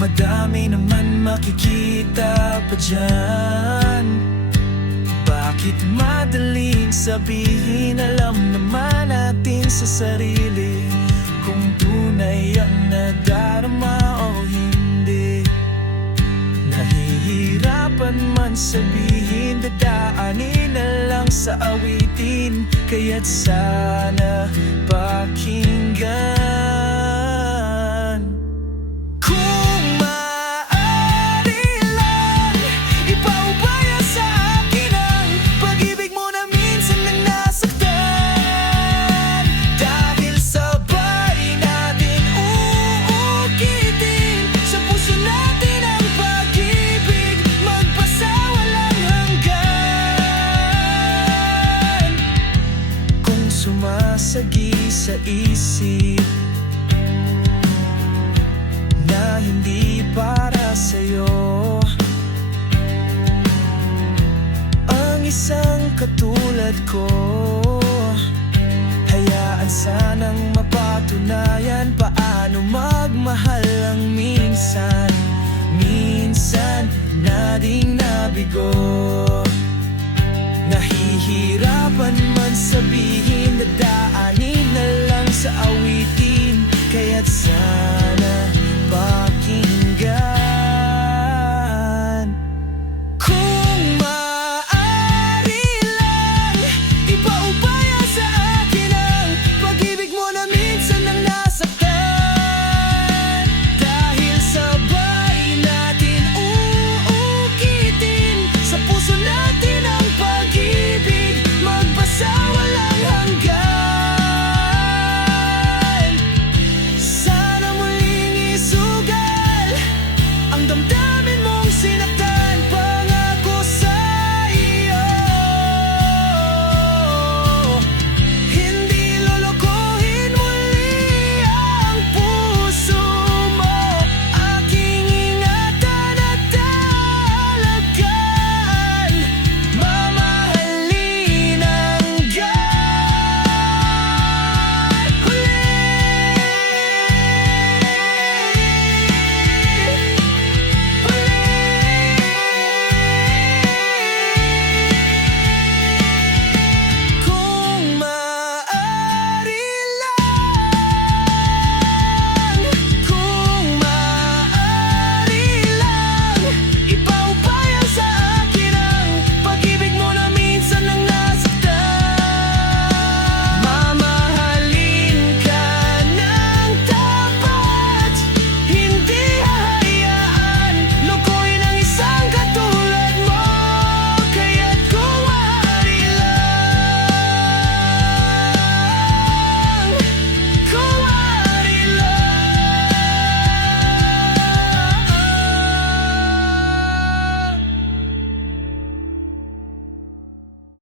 Madami naman makikita pa dyan. Bakit madaling sabihin? Alam naman natin sa sarili kung tunay ang nadarama o hindi. Nahihirapan man sabihin, dadaanin na lang sa awitin. Kaya't sana pakinggan. Kung maaari lang, ipaubaya sa akin ang pag-ibig mo na minsan na nasaktan. Dahil sabay natin uukitin sa puso natin ang pag-ibig, magpasawalang hanggan. Kung sumasagi sa isip na hindi para sa'yo ang isang katulad ko, hayaan sanang mapatunayan paano magmahal ang minsan na ding nabigo. Nahihirapan man sabihin,